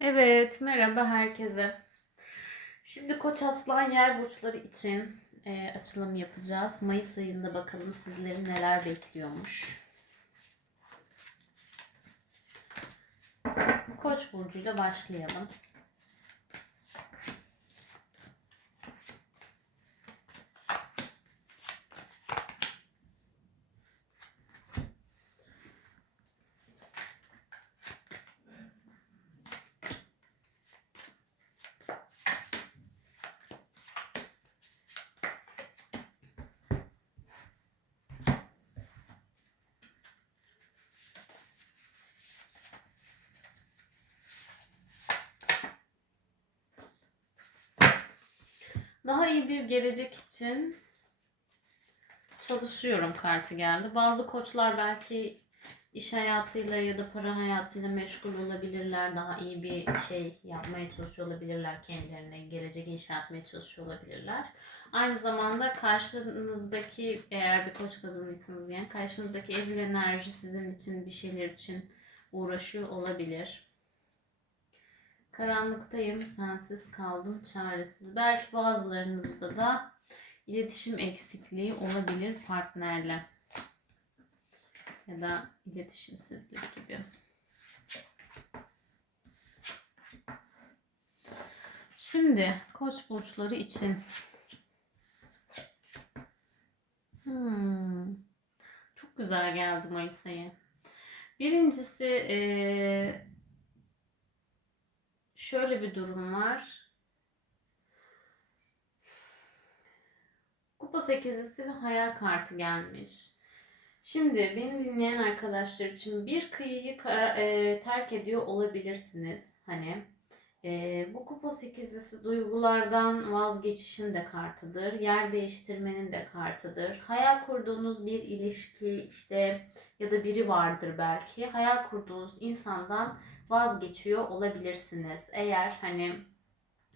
Evet, merhaba herkese. Şimdi Koç Aslan Yay burçları için e, açılım yapacağız. Mayıs ayında bakalım sizleri neler bekliyormuş. Koç burcuyla başlayalım. Daha iyi bir gelecek için çalışıyorum kartı geldi. Bazı koçlar belki iş hayatıyla ya da para hayatıyla meşgul olabilirler. Daha iyi bir şey yapmaya çalışıyor olabilirler kendilerine. Gelecek inşa etmeye çalışıyor olabilirler. Aynı zamanda karşınızdaki eğer bir koç kadınıysanız yani karşınızdaki eril enerji sizin için bir şeyler için uğraşıyor olabilir. Karanlıktayım, sensiz kaldım, çaresiz. Belki bazılarınızda da iletişim eksikliği olabilir partnerle. Ya da iletişimsizlik gibi. Şimdi koç burçları için. Hmm. Çok güzel geldi Mayıs ayı. Birincisi eee şöyle bir durum var. Kupa sekizlisi ve hayal kartı gelmiş. Şimdi beni dinleyen arkadaşlar için bir kıyıyı e, terk ediyor olabilirsiniz. Hani e, bu kupa sekizlisi duygulardan vazgeçişin de kartıdır. Yer değiştirmenin de kartıdır. Hayal kurduğunuz bir ilişki işte ya da biri vardır belki. Hayal kurduğunuz insandan vazgeçiyor olabilirsiniz. Eğer hani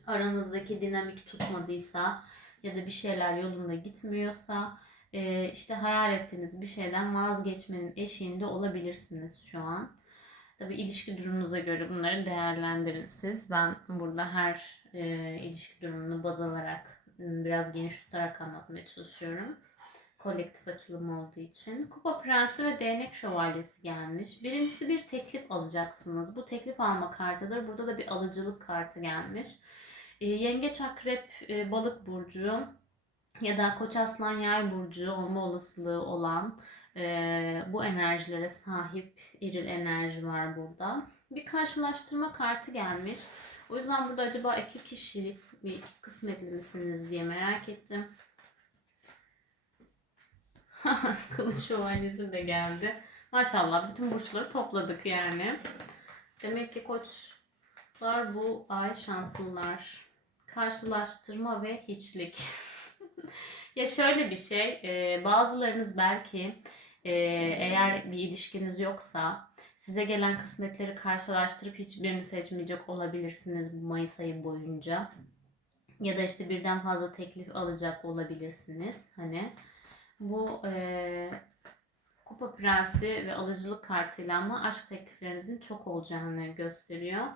aranızdaki dinamik tutmadıysa ya da bir şeyler yolunda gitmiyorsa e, işte hayal ettiğiniz bir şeyden vazgeçmenin eşiğinde olabilirsiniz şu an. Tabii ilişki durumunuza göre bunları değerlendirin siz. Ben burada her e, ilişki durumunu baz alarak biraz geniş tutarak anlatmaya çalışıyorum. Kolektif açılım olduğu için. Kupa Prensi ve Değnek Şövalyesi gelmiş. Birincisi bir teklif alacaksınız. Bu teklif alma kartıdır. Burada da bir alıcılık kartı gelmiş. E, Yengeç Akrep e, Balık Burcu ya da Koç Aslan Yay Burcu olma olasılığı olan e, bu enerjilere sahip eril enerji var burada. Bir karşılaştırma kartı gelmiş. O yüzden burada acaba iki kişilik bir kısmetli misiniz diye merak ettim. Kılıç şövalyesi de geldi. Maşallah bütün burçları topladık yani. Demek ki koçlar bu ay şanslılar. Karşılaştırma ve hiçlik. ya şöyle bir şey, e, bazılarınız belki e, eğer bir ilişkiniz yoksa size gelen kısmetleri karşılaştırıp hiçbirini seçmeyecek olabilirsiniz bu Mayıs ayı boyunca. Ya da işte birden fazla teklif alacak olabilirsiniz. Hani bu e, Kupa Prensi ve alıcılık kartıyla ama aşk tekliflerinizin çok olacağını gösteriyor.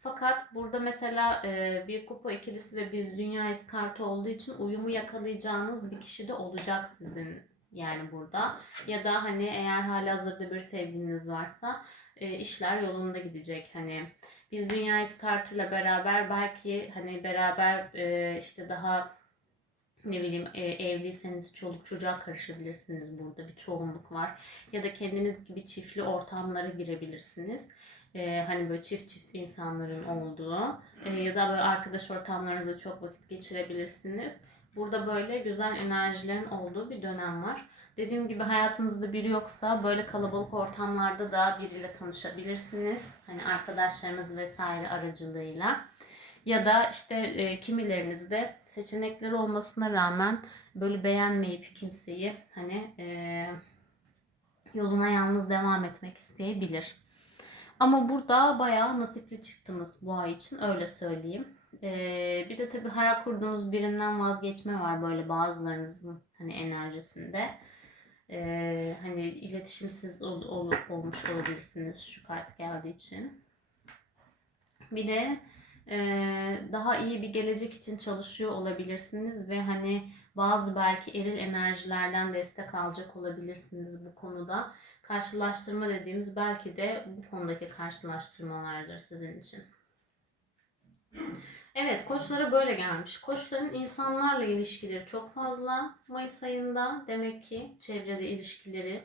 Fakat burada mesela e, bir kupa ikilisi ve biz dünyayız kartı olduğu için uyumu yakalayacağınız bir kişi de olacak sizin yani burada. Ya da hani eğer hala hazırda bir sevgiliniz varsa e, işler yolunda gidecek. Hani biz dünyayız kartıyla beraber belki hani beraber e, işte daha ne bileyim e, evliyseniz çoluk çocuğa karışabilirsiniz burada bir çoğunluk var. Ya da kendiniz gibi çiftli ortamlara girebilirsiniz. E, hani böyle çift çift insanların olduğu e, ya da böyle arkadaş ortamlarınızda çok vakit geçirebilirsiniz. Burada böyle güzel enerjilerin olduğu bir dönem var. Dediğim gibi hayatınızda biri yoksa böyle kalabalık ortamlarda da biriyle tanışabilirsiniz. Hani arkadaşlarınız vesaire aracılığıyla. Ya da işte e, kimileriniz de seçenekleri olmasına rağmen böyle beğenmeyip kimseyi hani e, yoluna yalnız devam etmek isteyebilir. Ama burada bayağı nasipli çıktınız bu ay için öyle söyleyeyim. E, bir de tabii hayal kurduğunuz birinden vazgeçme var böyle bazılarınızın hani enerjisinde. E, hani iletişimsiz ol, ol- olmuş olabilirsiniz şu kart geldiği için. Bir de daha iyi bir gelecek için çalışıyor olabilirsiniz ve hani bazı belki eril enerjilerden destek alacak olabilirsiniz bu konuda. Karşılaştırma dediğimiz belki de bu konudaki karşılaştırmalardır sizin için. Evet, koçlara böyle gelmiş. Koçların insanlarla ilişkileri çok fazla Mayıs ayında. Demek ki çevrede ilişkileri,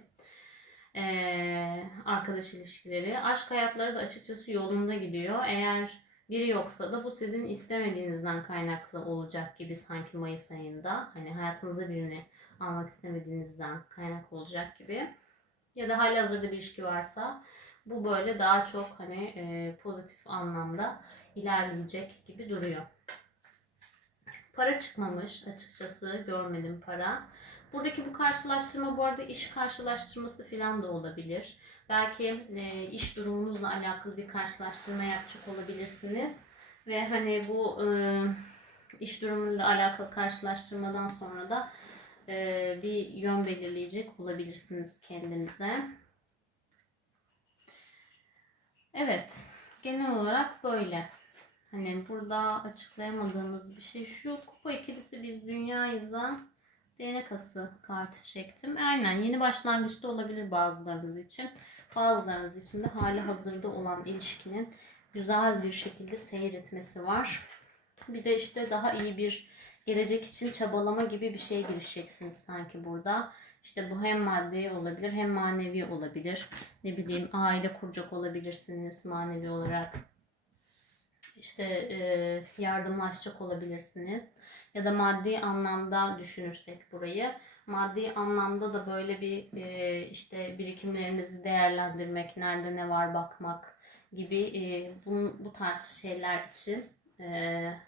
arkadaş ilişkileri, aşk hayatları da açıkçası yolunda gidiyor. Eğer biri yoksa da bu sizin istemediğinizden kaynaklı olacak gibi sanki Mayıs ayında. Hani hayatınıza birini almak istemediğinizden kaynak olacak gibi. Ya da halihazırda bir ilişki varsa bu böyle daha çok hani eee, pozitif anlamda ilerleyecek gibi duruyor. Para çıkmamış açıkçası görmedim para. Buradaki bu karşılaştırma bu arada iş karşılaştırması falan da olabilir. Belki e, iş durumunuzla alakalı bir karşılaştırma yapacak olabilirsiniz. Ve hani bu e, iş durumuyla alakalı karşılaştırmadan sonra da e, bir yön belirleyecek olabilirsiniz kendinize. Evet, genel olarak böyle. Hani burada açıklayamadığımız bir şey şu. Kupa ikilisi biz dünyayıza değnek ası kartı çektim. Aynen yeni başlangıçta olabilir bazılarınız için. Bazılarınız için de hali hazırda olan ilişkinin güzel bir şekilde seyretmesi var. Bir de işte daha iyi bir gelecek için çabalama gibi bir şeye girişeceksiniz sanki burada. İşte bu hem maddi olabilir hem manevi olabilir. Ne bileyim aile kuracak olabilirsiniz manevi olarak işte e, yardımlaşacak olabilirsiniz. Ya da maddi anlamda düşünürsek burayı. Maddi anlamda da böyle bir e, işte birikimlerinizi değerlendirmek, nerede ne var bakmak gibi e, bu, bu tarz şeyler için e,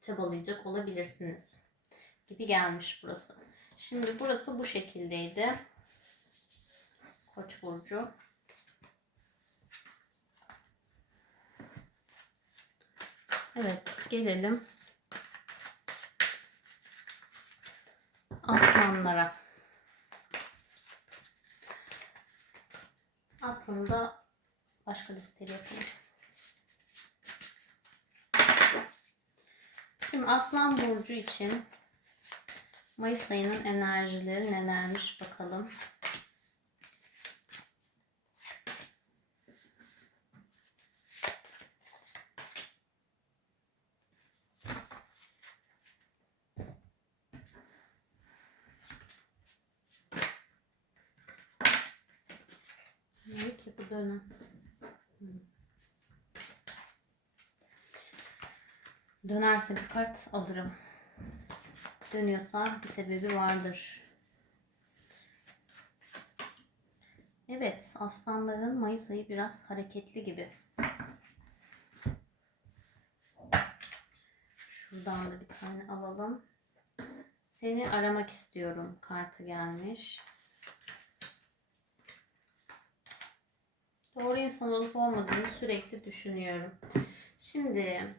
çabalayacak olabilirsiniz gibi gelmiş burası. Şimdi burası bu şekildeydi. Koç burcu. Evet, gelelim aslanlara. Aslında başka listeli yapayım. Şimdi Aslan Burcu için Mayıs ayının enerjileri nelermiş bakalım. Ne ki bu dönem? Hmm. Dönerse bir kart alırım. Dönüyorsa bir sebebi vardır. Evet, aslanların Mayıs ayı biraz hareketli gibi. Şuradan da bir tane alalım. Seni aramak istiyorum kartı gelmiş. Doğru insan olup olmadığını sürekli düşünüyorum. Şimdi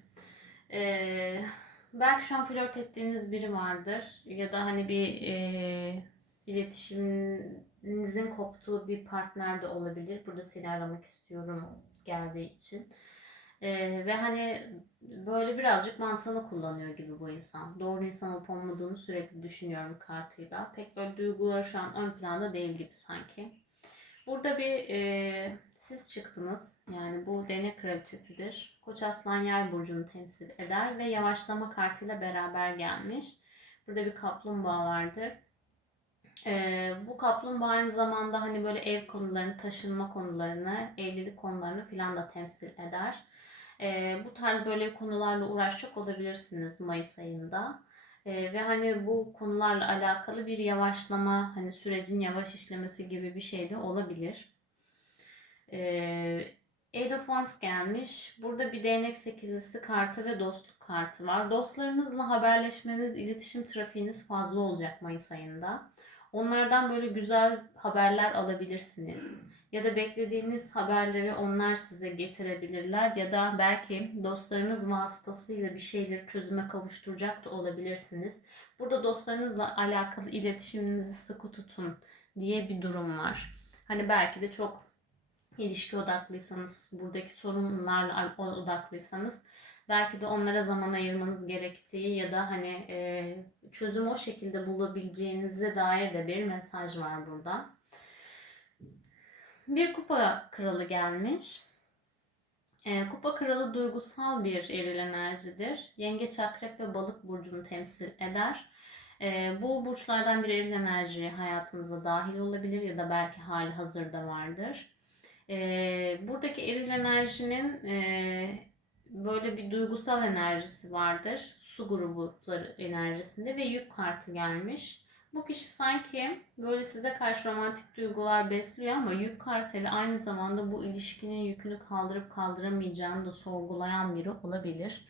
eee, belki şu an flört ettiğiniz biri vardır ya da hani bir eee iletişiminizin koptuğu bir partner de olabilir. Burada seni aramak istiyorum geldiği için. Eee, ve hani böyle birazcık mantığını kullanıyor gibi bu insan. Doğru insan olup olmadığını sürekli düşünüyorum kartıyla. Pek böyle duygular şu an ön planda değil gibi sanki. Burada bir e, siz çıktınız. Yani bu değnek kraliçesidir. Koç aslan yay burcunu temsil eder ve yavaşlama kartıyla beraber gelmiş. Burada bir kaplumbağa vardır. E, bu kaplumbağa aynı zamanda hani böyle ev konularını, taşınma konularını, evlilik konularını filan da temsil eder. E, bu tarz böyle konularla uğraşacak olabilirsiniz Mayıs ayında. Ee, ve hani bu konularla alakalı bir yavaşlama, hani sürecin yavaş işlemesi gibi bir şey de olabilir. Ee, Eight of Wands gelmiş. Burada bir değnek sekizlisi kartı ve dostluk kartı var. Dostlarınızla haberleşmeniz, iletişim trafiğiniz fazla olacak Mayıs ayında. Onlardan böyle güzel haberler alabilirsiniz. Ya da beklediğiniz haberleri onlar size getirebilirler. Ya da belki dostlarınız vasıtasıyla bir şeyleri çözüme kavuşturacak da olabilirsiniz. Burada dostlarınızla alakalı iletişiminizi sıkı tutun diye bir durum var. Hani belki de çok ilişki odaklıysanız, buradaki sorunlarla odaklıysanız belki de onlara zaman ayırmanız gerektiği ya da hani e, çözümü o şekilde bulabileceğinize dair de bir mesaj var burada. Bir kupa kralı gelmiş. E, kupa kralı duygusal bir eril enerjidir. Yengeç, akrep ve balık burcunu temsil eder. E, bu burçlardan bir eril enerji hayatınıza dahil olabilir ya da belki hali hazırda vardır. E, buradaki eril enerjinin e, böyle bir duygusal enerjisi vardır. Su grupları enerjisinde ve yük kartı gelmiş. Bu kişi sanki böyle size karşı romantik duygular besliyor ama yük kartıyla aynı zamanda bu ilişkinin yükünü kaldırıp kaldıramayacağını da sorgulayan biri olabilir.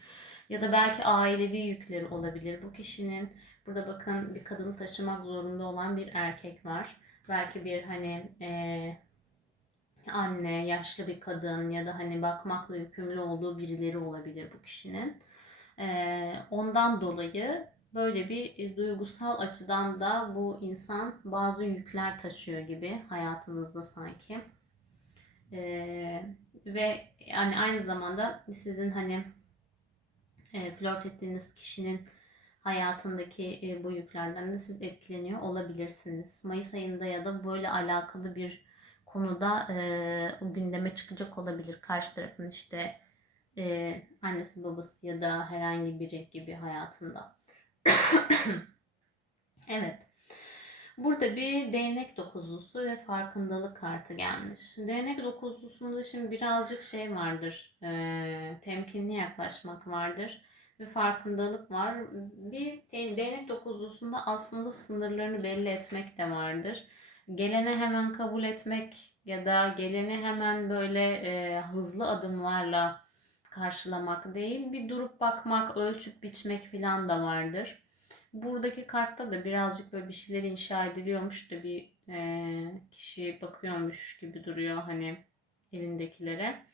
Ya da belki ailevi yükleri olabilir. Bu kişinin burada bakın bir kadını taşımak zorunda olan bir erkek var. Belki bir hani e, anne, yaşlı bir kadın ya da hani bakmakla yükümlü olduğu birileri olabilir bu kişinin. E, ondan dolayı böyle bir e, duygusal açıdan da bu insan bazı yükler taşıyor gibi hayatınızda sanki. Ee, ve yani aynı zamanda sizin hani e, flört ettiğiniz kişinin hayatındaki e, bu yüklerden de siz etkileniyor olabilirsiniz. Mayıs ayında ya da böyle alakalı bir konuda e, gündeme çıkacak olabilir. Karşı tarafın işte e, annesi babası ya da herhangi biri gibi hayatında. evet. Burada bir değnek dokuzlusu ve farkındalık kartı gelmiş. Değnek dokuzlusunda şimdi birazcık şey vardır. E, temkinli yaklaşmak vardır. Ve farkındalık var. Bir değnek dokuzlusunda aslında sınırlarını belli etmek de vardır. Gelene hemen kabul etmek ya da geleni hemen böyle e, hızlı adımlarla karşılamak değil. Bir durup bakmak, ölçüp biçmek falan da vardır. Buradaki kartta da birazcık böyle bir şeyler inşa ediliyormuş da bir e, kişi bakıyormuş gibi duruyor hani elindekilere.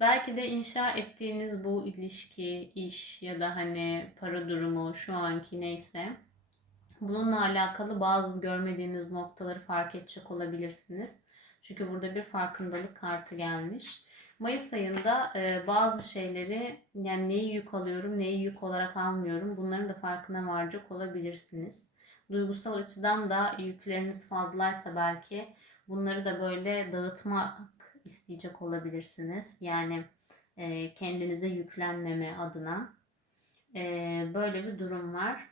Belki de inşa ettiğiniz bu ilişki, iş ya da hani para durumu şu anki neyse bununla alakalı bazı görmediğiniz noktaları fark edecek olabilirsiniz. Çünkü burada bir farkındalık kartı gelmiş. Mayıs ayında e, bazı şeyleri yani neyi yük alıyorum, neyi yük olarak almıyorum bunların da farkına varacak olabilirsiniz. Duygusal açıdan da yükleriniz fazlaysa belki bunları da böyle dağıtmak isteyecek olabilirsiniz. Yani e, kendinize yüklenmeme adına e, böyle bir durum var.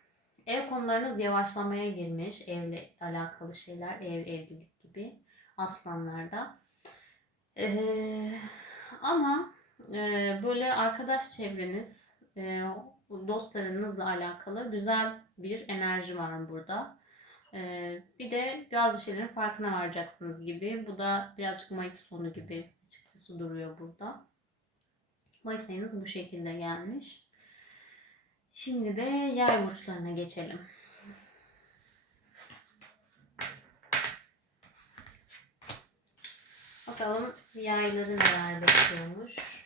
Ev konularınız yavaşlamaya girmiş. Evle alakalı şeyler, ev, evlilik gibi aslanlarda. Eee ama e, böyle arkadaş çevreniz, e, dostlarınızla alakalı güzel bir enerji var burada. E, bir de bazı şeylerin farkına varacaksınız gibi. Bu da birazcık Mayıs sonu gibi açıkçası duruyor burada. Mayıs ayınız bu şekilde gelmiş. Şimdi de yay burçlarına geçelim. Bakalım yayları neler bekliyormuş.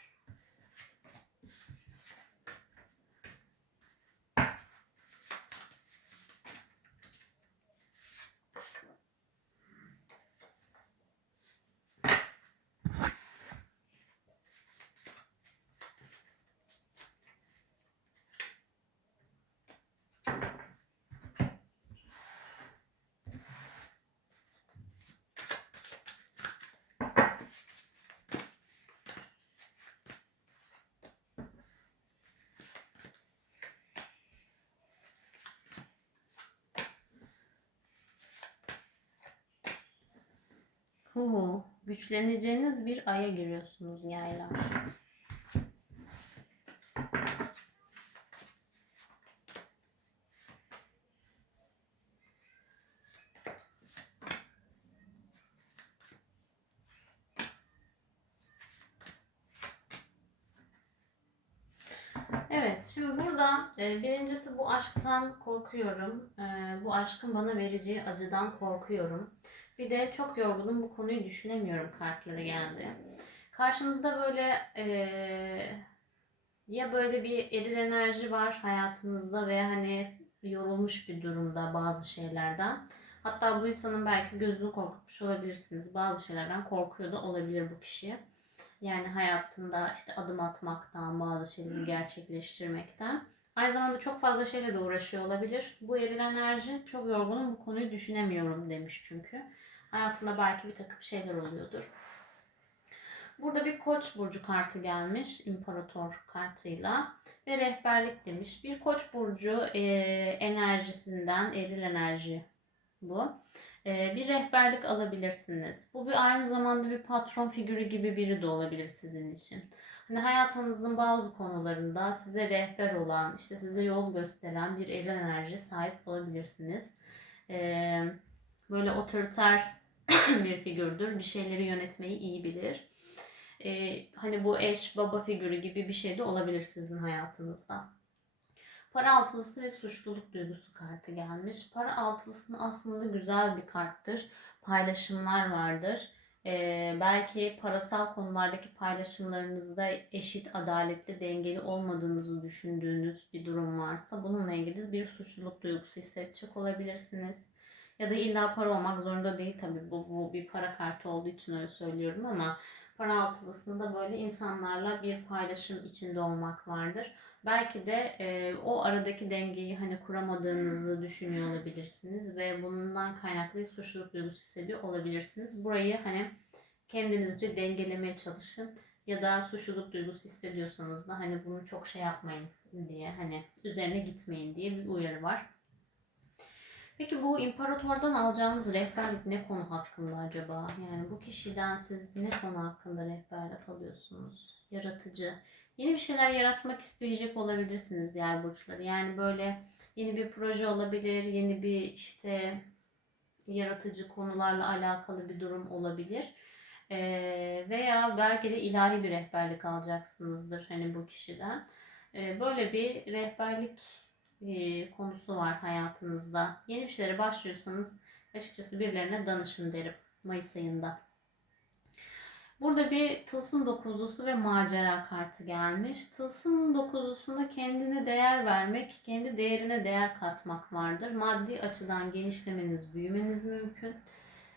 Hu, güçleneceğiniz bir aya giriyorsunuz yaylar. Evet, şimdi burada e, birincisi bu aşktan korkuyorum. E, bu aşkın bana vereceği acıdan korkuyorum. Bir de çok yorgunum bu konuyu düşünemiyorum kartları geldi. Karşınızda böyle e, ya böyle bir eril enerji var hayatınızda veya hani yorulmuş bir durumda bazı şeylerden. Hatta bu insanın belki gözünü korkutmuş olabilirsiniz. Bazı şeylerden korkuyor da olabilir bu kişi. Yani hayatında işte adım atmaktan, bazı şeyleri gerçekleştirmekten. Aynı zamanda çok fazla şeyle de uğraşıyor olabilir. Bu eril enerji çok yorgunum bu konuyu düşünemiyorum demiş çünkü. Hayatında belki bir takım şeyler oluyordur. Burada bir koç burcu kartı gelmiş imparator kartıyla ve rehberlik demiş. Bir koç burcu e, enerjisinden eril enerji bu. E, bir rehberlik alabilirsiniz. Bu bir aynı zamanda bir patron figürü gibi biri de olabilir sizin için. Hani hayatınızın bazı konularında size rehber olan, işte size yol gösteren bir eril enerji sahip olabilirsiniz. E, böyle otoriter bir figürdür. Bir şeyleri yönetmeyi iyi bilir e, hani bu eş baba figürü gibi bir şey de olabilir sizin hayatınızda. Para altılısı ve suçluluk duygusu kartı gelmiş. Para altılısının aslında güzel bir karttır. Paylaşımlar vardır. Ee, belki parasal konulardaki paylaşımlarınızda eşit, adaletli, dengeli olmadığınızı düşündüğünüz bir durum varsa bununla ilgili bir suçluluk duygusu hissedecek olabilirsiniz. Ya da illa para olmak zorunda değil tabii bu, bu bir para kartı olduğu için öyle söylüyorum ama para altılısında böyle insanlarla bir paylaşım içinde olmak vardır. Belki de e, o aradaki dengeyi hani kuramadığınızı düşünüyor olabilirsiniz ve bundan kaynaklı suçluluk duygusu hissediyor olabilirsiniz. Burayı hani kendinizce dengelemeye çalışın ya da suçluluk duygusu hissediyorsanız da hani bunu çok şey yapmayın diye hani üzerine gitmeyin diye bir uyarı var. Peki bu imparatordan alacağınız rehberlik ne konu hakkında acaba? Yani bu kişiden siz ne konu hakkında rehberlik alıyorsunuz? Yaratıcı. Yeni bir şeyler yaratmak isteyecek olabilirsiniz diğer burçları. Yani böyle yeni bir proje olabilir, yeni bir işte yaratıcı konularla alakalı bir durum olabilir. Ee, veya belki de ilahi bir rehberlik alacaksınızdır hani bu kişiden. Ee, böyle bir rehberlik e, konusu var hayatınızda. Yeni bir şeylere başlıyorsanız açıkçası birilerine danışın derim Mayıs ayında. Burada bir tılsım dokuzlusu ve macera kartı gelmiş. Tılsım dokuzlusunda kendine değer vermek, kendi değerine değer katmak vardır. Maddi açıdan genişlemeniz, büyümeniz mümkün.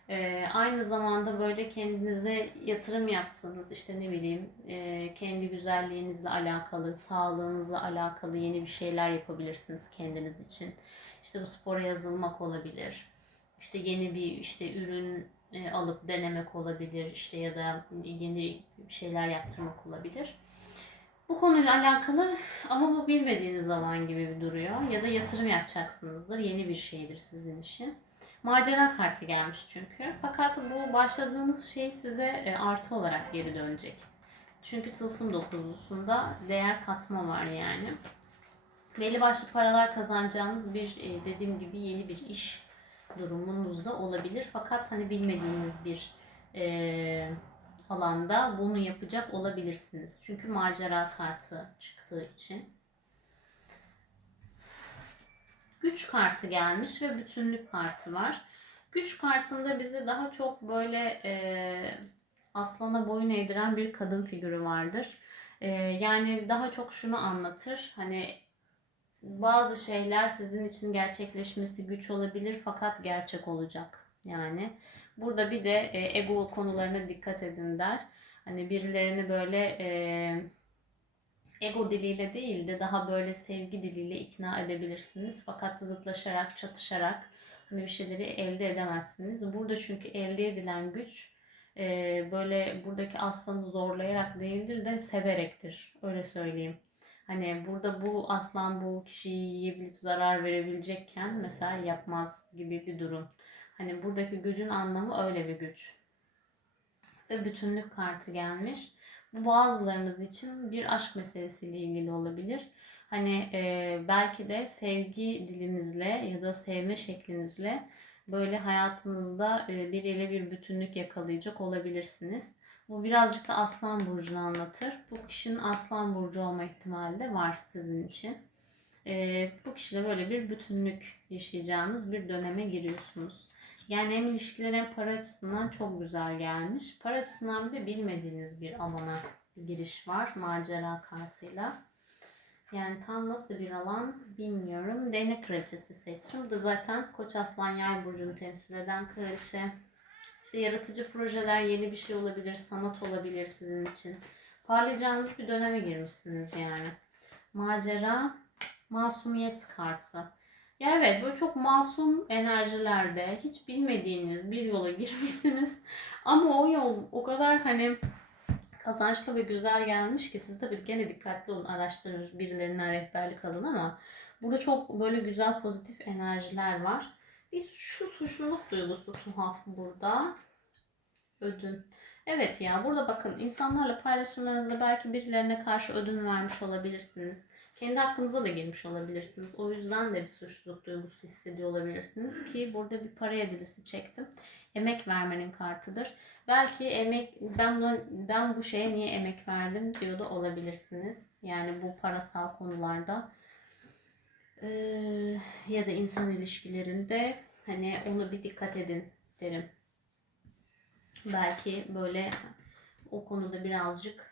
Ee, aynı zamanda böyle kendinize yatırım yaptığınız işte ne bileyim e, kendi güzelliğinizle alakalı, sağlığınızla alakalı yeni bir şeyler yapabilirsiniz kendiniz için. İşte bu spora yazılmak olabilir. İşte yeni bir işte ürün e, alıp denemek olabilir. işte ya da yeni şeyler yaptırmak olabilir. Bu konuyla alakalı ama bu bilmediğiniz alan gibi duruyor. Ya da yatırım yapacaksınızdır. Yeni bir şeydir sizin için. Macera kartı gelmiş çünkü. Fakat bu başladığınız şey size e, artı olarak geri dönecek. Çünkü tılsım dokuzlusunda değer katma var yani. Belli başlı paralar kazanacağınız bir e, dediğim gibi yeni bir iş durumunuz da olabilir. Fakat hani bilmediğiniz bir e, alanda bunu yapacak olabilirsiniz. Çünkü macera kartı çıktığı için. Güç kartı gelmiş ve bütünlük kartı var. Güç kartında bize daha çok böyle e, aslana boyun eğdiren bir kadın figürü vardır. E, yani daha çok şunu anlatır. Hani bazı şeyler sizin için gerçekleşmesi güç olabilir fakat gerçek olacak. Yani burada bir de e, ego konularına dikkat edin der. Hani birilerini böyle e, ego diliyle değil de daha böyle sevgi diliyle ikna edebilirsiniz. Fakat zıtlaşarak, çatışarak hani bir şeyleri elde edemezsiniz. Burada çünkü elde edilen güç e, böyle buradaki aslanı zorlayarak değildir de severektir. Öyle söyleyeyim. Hani burada bu aslan bu kişiyi yiyebilip zarar verebilecekken mesela yapmaz gibi bir durum. Hani buradaki gücün anlamı öyle bir güç. Ve bütünlük kartı gelmiş. Bu bazılarınız için bir aşk meselesiyle ilgili olabilir. Hani e, belki de sevgi dilinizle ya da sevme şeklinizle böyle hayatınızda e, biriyle bir bütünlük yakalayacak olabilirsiniz. Bu birazcık da Aslan Burcu'nu anlatır. Bu kişinin Aslan Burcu olma ihtimali de var sizin için. E, bu kişiyle böyle bir bütünlük yaşayacağınız bir döneme giriyorsunuz. Yani hem ilişkiler hem para açısından çok güzel gelmiş. Para açısından bir de bilmediğiniz bir alana giriş var macera kartıyla. Yani tam nasıl bir alan bilmiyorum. Değnek kraliçesi seçtim. Bu da zaten Koç Aslan Yay burcunu temsil eden kraliçe. İşte yaratıcı projeler, yeni bir şey olabilir, sanat olabilir sizin için. Parlayacağınız bir döneme girmişsiniz yani. Macera, masumiyet kartı. Ya evet böyle çok masum enerjilerde hiç bilmediğiniz bir yola girmişsiniz. Ama o yol o kadar hani kazançlı ve güzel gelmiş ki siz tabii gene dikkatli olun araştırın birilerinden rehberlik alın ama burada çok böyle güzel pozitif enerjiler var. Bir şu suçluluk duygusu tuhaf burada. Ödün. Evet ya burada bakın insanlarla paylaşımlarınızda belki birilerine karşı ödün vermiş olabilirsiniz. Kendi hakkınıza da girmiş olabilirsiniz. O yüzden de bir suçluluk duygusu hissediyor olabilirsiniz ki burada bir para yedilisi çektim. Emek vermenin kartıdır. Belki emek ben bunu, ben bu şeye niye emek verdim diyor da olabilirsiniz. Yani bu parasal konularda Ee, ya da insan ilişkilerinde hani onu bir dikkat edin derim. Belki böyle o konuda birazcık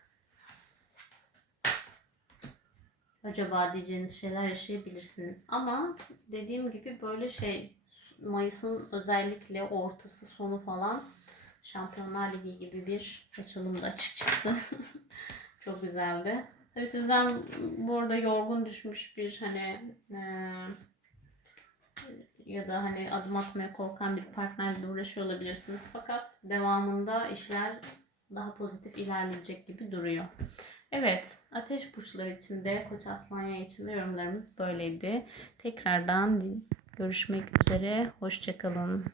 acaba diyeceğiniz şeyler yaşayabilirsiniz. Ama dediğim gibi böyle şey Mayıs'ın özellikle ortası sonu falan Şampiyonlar Ligi gibi bir açılımdı açıkçası. Çok güzeldi. Tabii sizden bu arada yorgun düşmüş bir hani eee, ya da hani adım atmaya korkan bir partnerle uğraşıyor olabilirsiniz. Fakat devamında işler daha pozitif ilerleyecek gibi duruyor. Evet, ateş burçları için de Koç Aslan Yay için de yorumlarımız böyleydi. Tekrardan görüşmek üzere. Hoşçakalın.